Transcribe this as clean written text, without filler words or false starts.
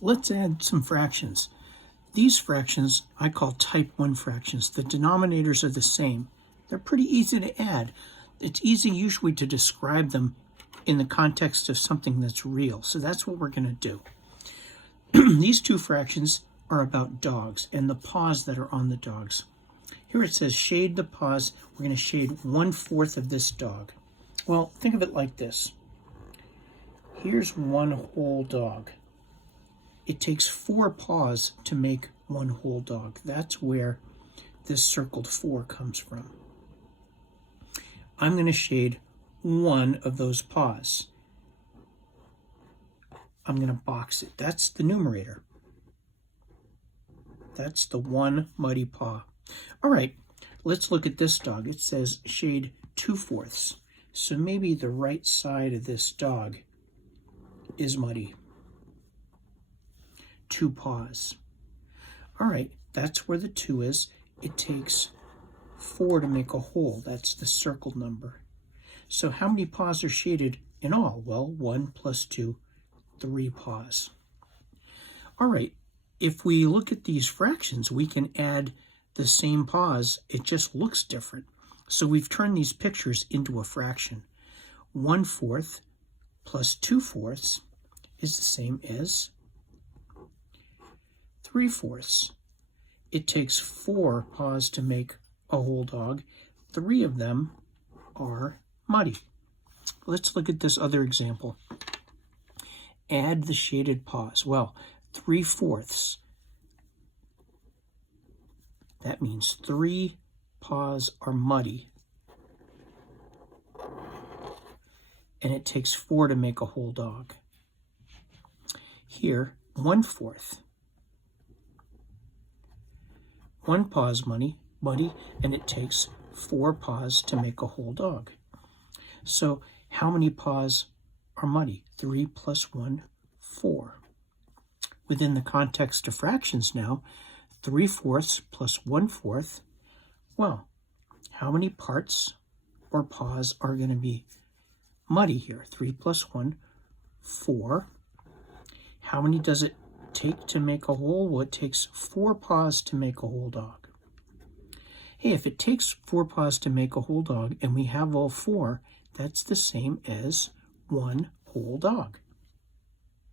Let's add some fractions. These fractions I call type 1 fractions. The denominators are the same. They're pretty easy to add. It's easy usually to describe them in the context of something that's real. So that's what we're going to do. These two fractions are about dogs and the paws that are on the dogs. Here it says shade the paws. We're going to shade 1/4 of this dog. Well, think of it like this. Here's one whole dog. It takes 4 paws to make one whole dog. That's where this circled 4 comes from. I'm going to shade one of those paws. I'm going to box it. That's the numerator. That's the one muddy paw. All right, let's look at this dog. It says shade 2/4. So maybe the right side of this dog is muddy. 2 paws. All right, that's where the 2 is. It takes 4 to make a whole. That's the circled number. So how many paws are shaded in all? Well, 1 plus 2, 3 paws. All right, if we look at these fractions, we can add the same paws. It just looks different. So we've turned these pictures into a fraction. 1/4 plus 2/4 is the same as 3/4. It takes 4 paws to make a whole dog. 3 of them are muddy. Let's look at this other example. Add the shaded paws. Well, 3/4. That means 3 paws are muddy. And it takes 4 to make a whole dog. Here, 1/4. 1 paw's muddy, and it takes 4 paws to make a whole dog. So how many paws are muddy? 3 plus 1, 4. Within the context of fractions now, 3/4 plus 1/4, well, how many parts or paws are going to be muddy here? 3 plus 1, 4. How many does it take to make a whole? Well, it takes 4 paws to make a whole dog. Hey, if it takes 4 paws to make a whole dog and we have all 4, that's the same as one whole dog.